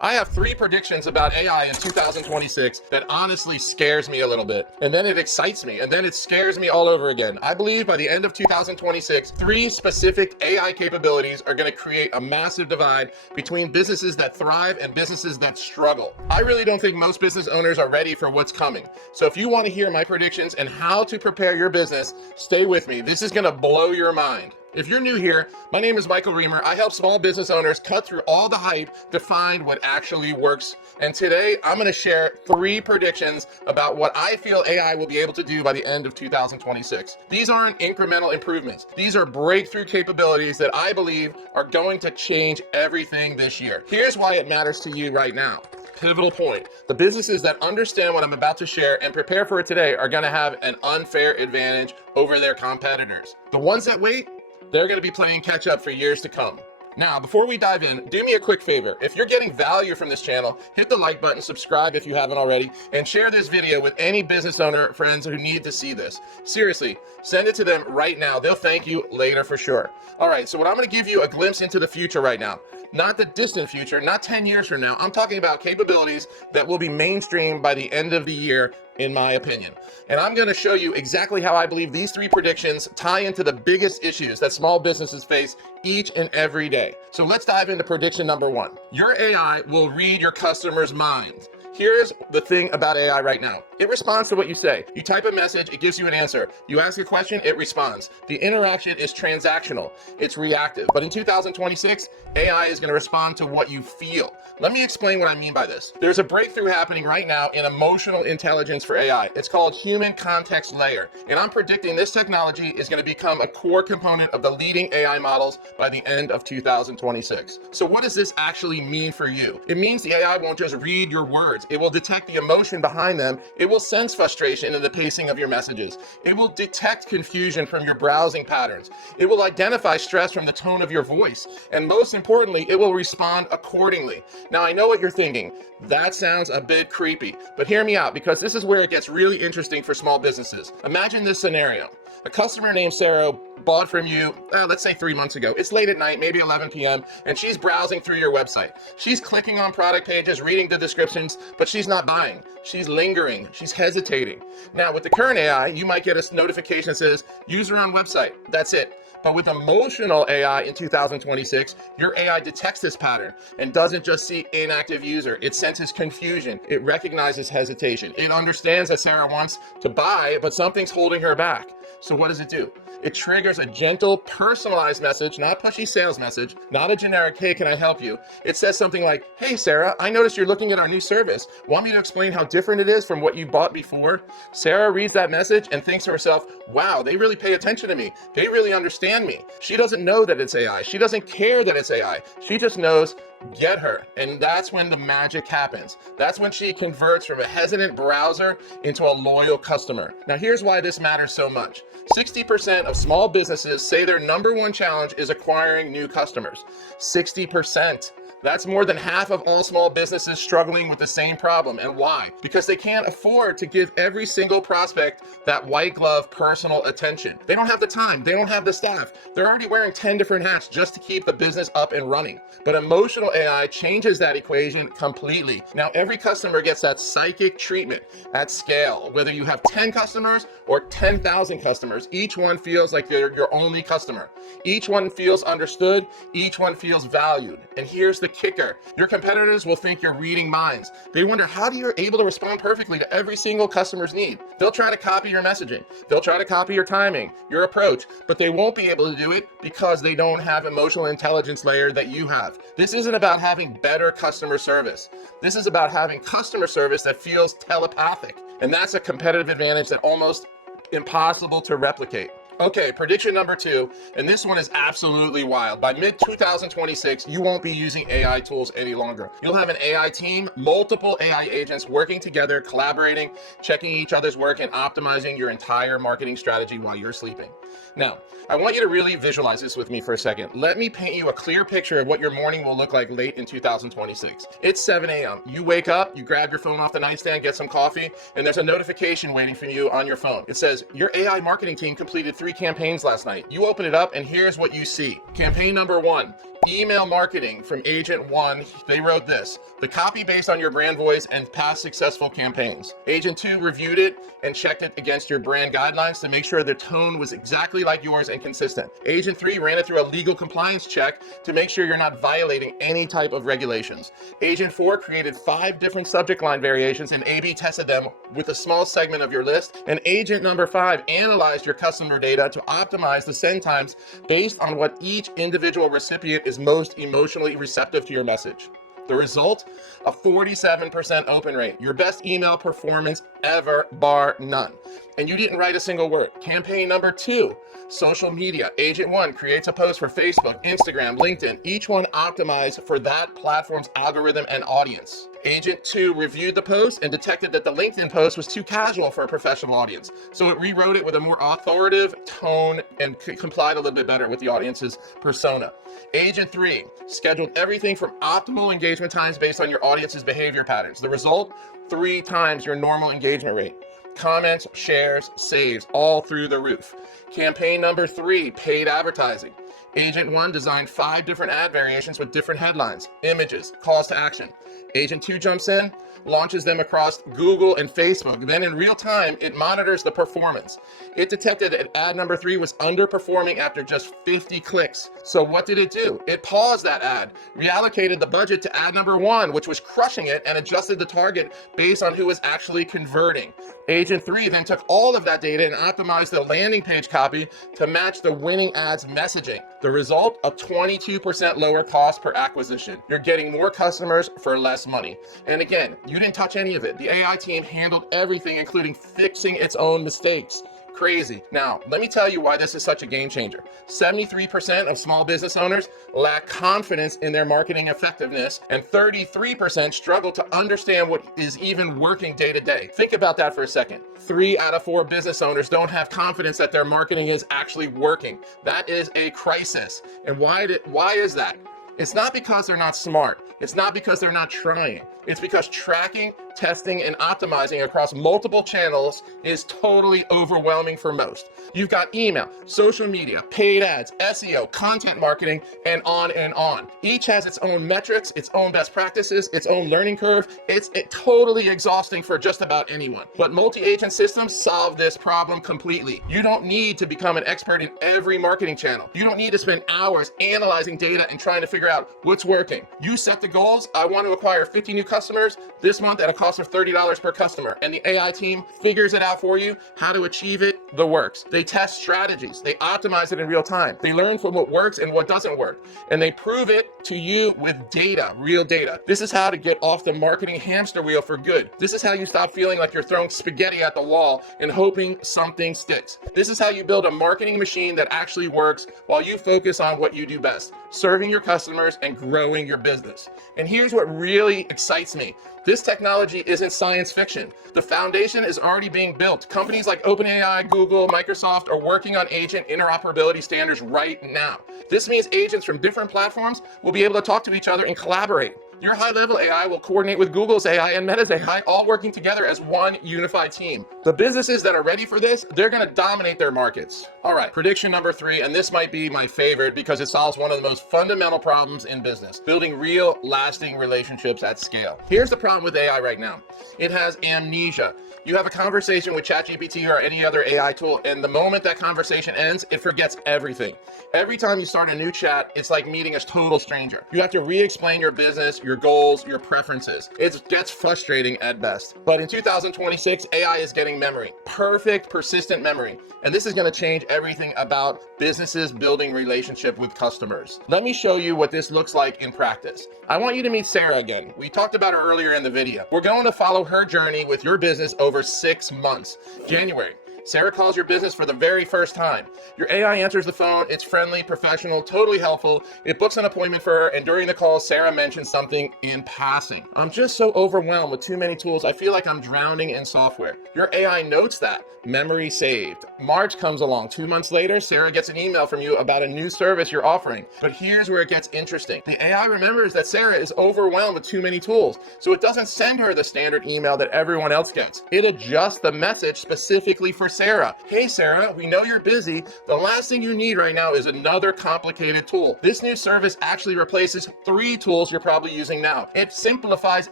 I have 3 predictions about AI in 2026 that honestly scares me a little bit. And then it excites me. And then it scares me all over again. I believe by the end of 2026, 3 specific AI capabilities are going to create a massive divide between businesses that thrive and businesses that struggle. I really don't think most business owners are ready for what's coming. So if you want to hear my predictions and how to prepare your business, stay with me. This is going to blow your mind. If you're new here, my name is Reimer. I help small business owners cut through all the hype to find what actually works. And today I'm going to share 3 predictions about what I feel AI will be able to do by the end of 2026. These aren't incremental improvements. These are breakthrough capabilities that I believe are going to change everything this year. Here's why it matters to you right now. Pivotal point. The businesses that understand what I'm about to share and prepare for it today are going to have an unfair advantage over their competitors. The ones that wait, they're going to be playing catch up for years to come. Now, before we dive in, do me a quick favor. If you're getting value from this channel, hit the like button, subscribe if you haven't already, and share this video with any business owner friends who need to see this. Seriously, send it to them right now. They'll thank you later for sure. All right, so what I'm going to give you a glimpse into the future right now. Not the distant future, not 10 years from now. I'm talking about capabilities that will be mainstream by the end of the year, in my opinion. And I'm going to show you exactly how I believe these 3 predictions tie into the biggest issues that small businesses face each and every day. So let's dive into prediction number 1. Your AI will read your customers' minds. Here's the thing about AI right now. It responds to what you say. You type a message, it gives you an answer. You ask a question, it responds. The interaction is transactional. It's reactive. But in 2026, AI is going to respond to what you feel. Let me explain what I mean by this. There's a breakthrough happening right now in emotional intelligence for AI. It's called human context layer. And I'm predicting this technology is going to become a core component of the leading AI models by the end of 2026. So what does this actually mean for you? It means the AI won't just read your words. It will detect the emotion behind them. It will sense frustration in the pacing of your messages. It will detect confusion from your browsing patterns. It will identify stress from the tone of your voice. And most importantly, it will respond accordingly. Now, I know what you're thinking. That sounds a bit creepy, but hear me out because this is where it gets really interesting for small businesses. Imagine this scenario. A customer named Sarah bought from you, let's say 3 months ago. It's late at night, maybe 11 p.m., and she's browsing through your website. She's clicking on product pages, reading the descriptions, but she's not buying. She's lingering. She's hesitating. Now, with the current AI, you might get a notification that says, user on website. That's it. But with emotional AI in 2026, your AI detects this pattern and doesn't just see inactive user. It senses confusion. It recognizes hesitation. It understands that Sarah wants to buy, but something's holding her back. So what does it do? It triggers a gentle, personalized message, not pushy sales message, not a generic, hey, can I help you? It says something like, hey, Sarah, I noticed you're looking at our new service. Want me to explain how different it is from what you bought before? Sarah reads that message and thinks to herself, wow, they really pay attention to me. They really understand me. She doesn't know that it's AI. She doesn't care that it's AI. She just knows, get her. And that's when the magic happens. That's when she converts from a hesitant browser into a loyal customer. Now, here's why this matters so much. 60% of small businesses say their number 1 challenge is acquiring new customers. 60%. That's more than half of all small businesses struggling with the same problem. And why? Because they can't afford to give every single prospect that white glove personal attention. They don't have the time. They don't have the staff. They're already wearing 10 different hats just to keep the business up and running. But emotional AI changes that equation completely. Now, every customer gets that psychic treatment at scale. Whether you have 10 customers or 10,000 customers, each one feels like they're your only customer. Each one feels understood. Each one feels valued. And here's the kicker. Your competitors will think you're reading minds. They wonder how you're able to respond perfectly to every single customer's need. They'll try to copy your messaging. They'll try to copy your timing, your approach, but they won't be able to do it because they don't have emotional intelligence layer that you have. This isn't about having better customer service. This is about having customer service that feels telepathic. And that's a competitive advantage that almost impossible to replicate. Okay, prediction number 2, and this one is absolutely wild. By mid-2026, you won't be using AI tools any longer. You'll have an AI team, multiple AI agents working together, collaborating, checking each other's work, and optimizing your entire marketing strategy while you're sleeping. Now, I want you to really visualize this with me for a second. Let me paint you a clear picture of what your morning will look like late in 2026. It's 7 a.m. You wake up, you grab your phone off the nightstand, get some coffee, and there's a notification waiting for you on your phone. It says, your AI marketing team completed 3 3 campaigns last night. You open it up and here's what you see. Campaign number 1, email marketing from Agent 1. They wrote this: the copy based on your brand voice and past successful campaigns. Agent 2 reviewed it and checked it against your brand guidelines to make sure the tone was exactly like yours and consistent. Agent 3 ran it through a legal compliance check to make sure you're not violating any type of regulations. Agent 4 created 5 different subject line variations and A/B tested them with a small segment of your list. And Agent number 5 analyzed your customer data to optimize the send times based on what each individual recipient is most emotionally receptive to your message. The result? A 47% open rate. Your best email performance ever, bar none. And you didn't write a single word. Campaign number 2, social media. Agent 1 creates a post for Facebook, Instagram, LinkedIn, each one optimized for that platform's algorithm and audience. Agent 2 reviewed the post and detected that the LinkedIn post was too casual for a professional audience. So it rewrote it with a more authoritative tone and complied a little bit better with the audience's persona. Agent 3 scheduled everything from optimal engagement times based on your audience's behavior patterns. The result? 3 times your normal engagement rate. Comments, shares, saves, all through the roof. Campaign number 3, paid advertising. Agent 1 designed 5 different ad variations with different headlines, images, calls to action. Agent 2 jumps in, launches them across Google and Facebook. Then in real time, it monitors the performance. It detected that ad number 3 was underperforming after just 50 clicks. So what did it do? It paused that ad, reallocated the budget to ad number 1, which was crushing it, and adjusted the target based on who was actually converting. Agent 3 then took all of that data and optimized the landing page copy to match the winning ad's messaging. The result? A 22% lower cost per acquisition. You're getting more customers for less money. And again, you didn't touch any of it. The AI team handled everything, including fixing its own mistakes. Crazy. Now, let me tell you why this is such a game changer. 73% of small business owners lack confidence in their marketing effectiveness, and 33% struggle to understand what is even working day to day. Think about that for a second. 3 out of 4 business owners don't have confidence that their marketing is actually working. That is a crisis. And why is that? It's not because they're not smart. It's not because they're not trying. It's because tracking, testing, and optimizing across multiple channels is totally overwhelming for most. You've got email, social media, paid ads, SEO, content marketing, and on and on. Each has its own metrics, its own best practices, its own learning curve. It's totally exhausting for just about anyone. But multi-agent systems solve this problem completely. You don't need to become an expert in every marketing channel. You don't need to spend hours analyzing data and trying to figure out what's working. You set the goals. I want to acquire 50 new customers this month at a cost of $30 per customer. And the AI team figures it out for you, how to achieve it, the works. They test strategies. They optimize it in real time. They learn from what works and what doesn't work. And they prove it to you with data, real data. This is how to get off the marketing hamster wheel for good. This is how you stop feeling like you're throwing spaghetti at the wall and hoping something sticks. This is how you build a marketing machine that actually works while you focus on what you do best, serving your customers and growing your business. And here's what really excites me. This technology isn't science fiction. The foundation is already being built. Companies like OpenAI, Google, Microsoft are working on agent interoperability standards right now. This means agents from different platforms will be able to talk to each other and collaborate. Your HighLevel AI will coordinate with Google's AI and Meta's AI, all working together as one unified team. The businesses that are ready for this, they're going to dominate their markets. All right, prediction number 3, and this might be my favorite because it solves one of the most fundamental problems in business: building real, lasting relationships at scale. Here's the problem with AI right now. It has amnesia. You have a conversation with ChatGPT or any other AI tool, and the moment that conversation ends, it forgets everything. Every time you start a new chat, it's like meeting a total stranger. You have to re-explain your business, your goals, your preferences. It gets frustrating at best. But in 2026, AI is getting memory, perfect, persistent memory. And this is going to change everything about businesses building relationship with customers. Let me show you what this looks like in practice. I want you to meet Sarah again. We talked about her earlier in the video. We're going to follow her journey with your business over 6 months. January. Sarah calls your business for the very first time. Your AI answers the phone. It's friendly, professional, totally helpful. It books an appointment for her, and during the call, Sarah mentions something in passing. I'm just so overwhelmed with too many tools. I feel like I'm drowning in software. Your AI notes that. Memory saved. March comes along. 2 months later, Sarah gets an email from you about a new service you're offering. But here's where it gets interesting. The AI remembers that Sarah is overwhelmed with too many tools, so it doesn't send her the standard email that everyone else gets. It adjusts the message specifically for Sarah. Hey Sarah, we know you're busy. The last thing you need right now is another complicated tool. This new service actually replaces 3 tools you're probably using now. It simplifies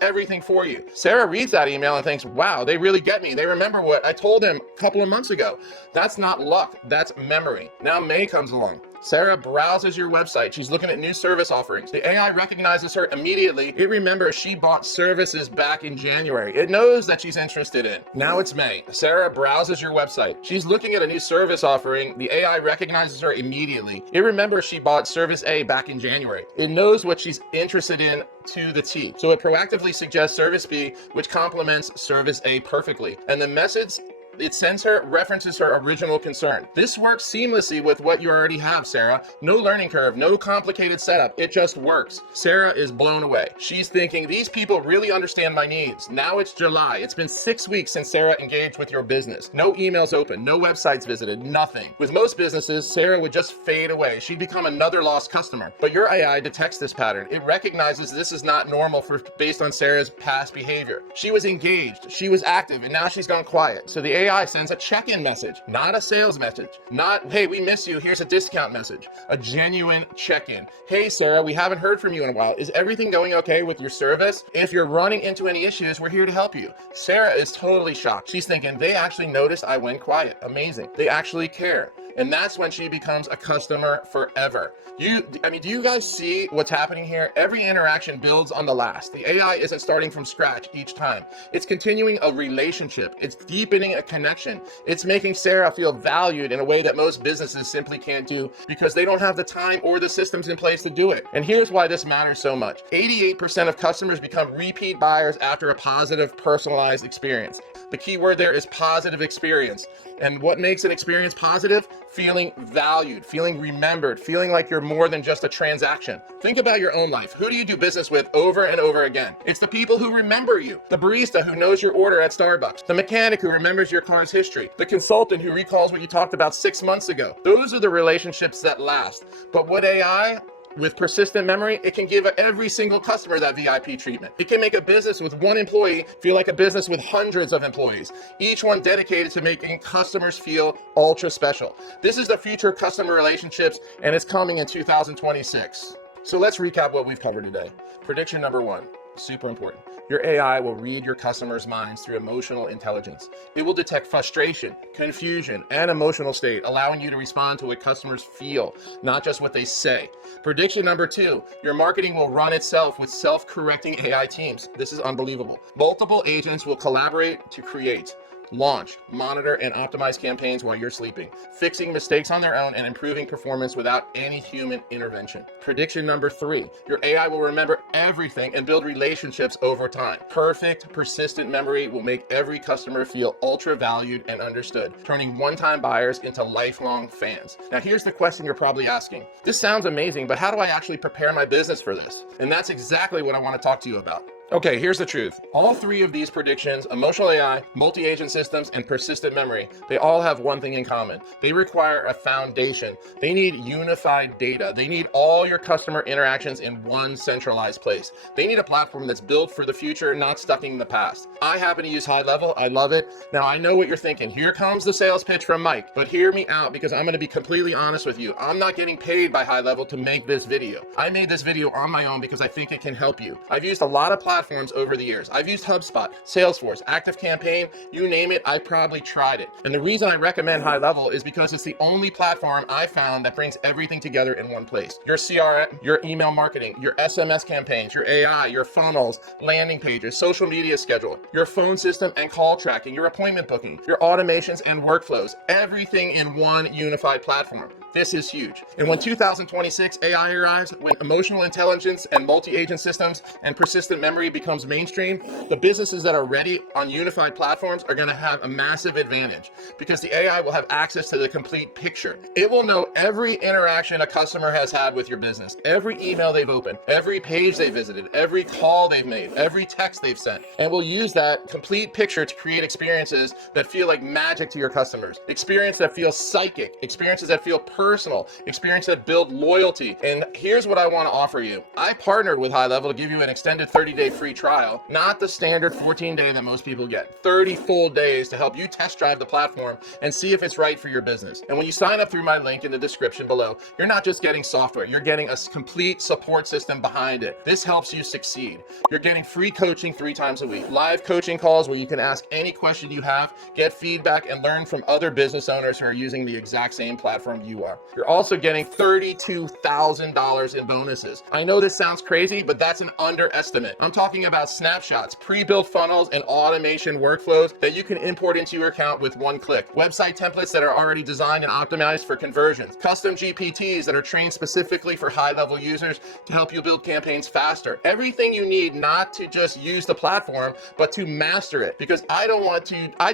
everything for you. Sarah reads that email and thinks, wow, they really get me. They remember what I told them a couple of months ago. That's not luck, that's memory. Now May comes along. Sarah browses your website. She's looking at new service offerings. The AI recognizes her immediately. It remembers she bought services back in January. It knows that she's interested in. Now it's May. Sarah browses your website. She's looking at a new service offering. The AI recognizes her immediately. It remembers she bought service A back in January. It knows what she's interested in to the T. So it proactively suggests service B, which complements service A perfectly. And the message it sends her references her original concern. This works seamlessly with what you already have, Sarah. No learning curve, no complicated setup. It just works. Sarah is blown away. She's thinking, these people really understand my needs. Now it's July. It's been 6 weeks since Sarah engaged with your business. No emails open, no websites visited, nothing. With most businesses, Sarah would just fade away. She'd become another lost customer. But your AI detects this pattern. It recognizes this is not normal based on Sarah's past behavior. She was engaged, she was active, and now she's gone quiet. So the AI sends a check-in message, not a sales message, not, hey, we miss you, here's a discount message, a genuine check-in. Hey, Sarah, we haven't heard from you in a while. Is everything going okay with your service? If you're running into any issues, we're here to help you. Sarah is totally shocked. She's thinking, they actually noticed I went quiet. Amazing. They actually care. And that's when she becomes a customer forever. Do you guys see what's happening here? Every interaction builds on the last. The AI isn't starting from scratch each time. It's continuing a relationship. It's deepening a connection. It's making Sarah feel valued in a way that most businesses simply can't do because they don't have the time or the systems in place to do it. And here's why this matters so much. 88% of customers become repeat buyers after a positive, personalized experience. The key word there is positive experience. And what makes an experience positive? Feeling valued, feeling remembered, feeling like you're more than just a transaction. Think about your own life. Who do you do business with over and over again? It's the people who remember you. The barista who knows your order at Starbucks. The mechanic who remembers your car's history. The consultant who recalls what you talked about 6 months ago. Those are the relationships that last. But what AI? With persistent memory, it can give every single customer that VIP treatment. It can make a business with one employee feel like a business with hundreds of employees, each one dedicated to making customers feel ultra special. This is the future of customer relationships, and it's coming in 2026. So let's recap what we've covered today. Prediction number 1, super important. Your AI will read your customers' minds through emotional intelligence. It will detect frustration, confusion, and emotional state, allowing you to respond to what customers feel, not just what they say. Prediction number 2, your marketing will run itself with self-correcting AI teams. This is unbelievable. Multiple agents will collaborate to create, launch, monitor, and optimize campaigns while you're sleeping, fixing mistakes on their own and improving performance without any human intervention. Prediction number 3, your AI will remember everything and build relationships over time. Perfect, persistent memory will make every customer feel ultra valued and understood, turning one-time buyers into lifelong fans. Now, here's the question you're probably asking. This sounds amazing, but how do I actually prepare my business for this? And that's exactly what I want to talk to you about. Okay, here's the truth. All 3 of these predictions, emotional AI, multi-agent systems, and persistent memory, they all have one thing in common. They require a foundation. They need unified data. They need all your customer interactions in one centralized place. They need a platform that's built for the future, not stuck in the past. I happen to use HighLevel. I love it. Now, I know what you're thinking. Here comes the sales pitch from Mike, but hear me out because I'm going to be completely honest with you. I'm not getting paid by HighLevel to make this video. I made this video on my own because I think it can help you. I've used a lot of platforms over the years. I've used HubSpot, Salesforce, ActiveCampaign, you name it, I probably tried it. And the reason I recommend HighLevel is because it's the only platform I found that brings everything together in one place. Your CRM, your email marketing, your SMS campaigns, your AI, your funnels, landing pages, social media schedule, your phone system and call tracking, your appointment booking, your automations and workflows, everything in one unified platform. This is huge. And when 2026 AI arrives, when emotional intelligence and multi-agent systems and persistent memory becomes mainstream, the businesses that are ready on unified platforms are going to have a massive advantage because the AI will have access to the complete picture. It will know every interaction a customer has had with your business, every email they've opened, every page they visited, every call they've made, every text they've sent, and will use that complete picture to create experiences that feel like magic to your customers, experiences that feel psychic, experiences that feel personal, experiences that build loyalty. And here's what I want to offer you. I partnered with HighLevel to give you an extended 30-day free trial, not the standard 14-day that most people get. 30 full days to help you test drive the platform and see if it's right for your business. And when you sign up through my link in the description below, you're not just getting software, you're getting a complete support system behind it. This helps you succeed. You're getting free coaching 3 times a week, live coaching calls where you can ask any question you have, get feedback, and learn from other business owners who are using the exact same platform you are. You're also getting $32,000 in bonuses. I know this sounds crazy, but that's an underestimate. I'm talking about snapshots, pre-built funnels, and automation workflows that you can import into your account with one click. Website templates that are already designed and optimized for conversions. Custom GPTs that are trained specifically for high-level users to help you build campaigns faster. Everything you need not to just use the platform, but to master it. Because I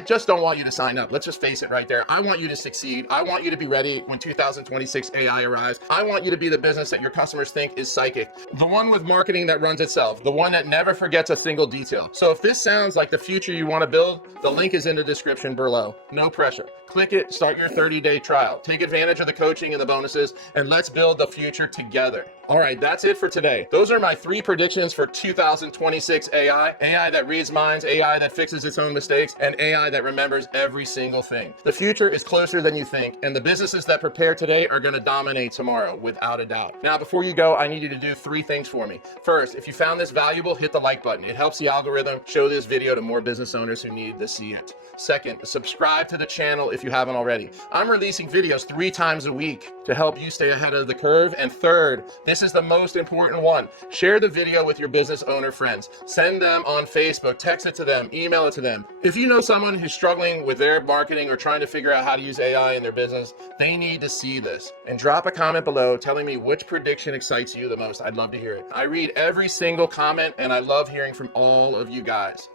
just don't want you to sign up. Let's just face it right there. I want you to succeed. I want you to be ready when 2026 AI arrives. I want you to be the business that your customers think is psychic. The one with marketing that runs itself. The one that never forgets a single detail. So if this sounds like the future you want to build, the link is in the description below. No pressure. Click it, start your 30-day trial. Take advantage of the coaching and the bonuses, and let's build the future together. All right, that's it for today. Those are my 3 predictions for 2026 AI. AI that reads minds, AI that fixes its own mistakes, and AI that remembers every single thing. The future is closer than you think, and the businesses that prepare today are going to dominate tomorrow, without a doubt. Now, before you go, I need you to do 3 things for me. First, if you found this valuable, hit the like button. It helps the algorithm show this video to more business owners who need to see it. Second, subscribe to the channel if you haven't already. I'm releasing videos 3 times a week to help you stay ahead of the curve. And third, this is the most important one. Share the video with your business owner friends. Send them on Facebook, text it to them, email it to them. If you know someone who's struggling with their marketing or trying to figure out how to use AI in their business, they need to see this. And drop a comment below telling me which prediction excites you the most. I'd love to hear it. I read every single comment and I love hearing from all of you guys.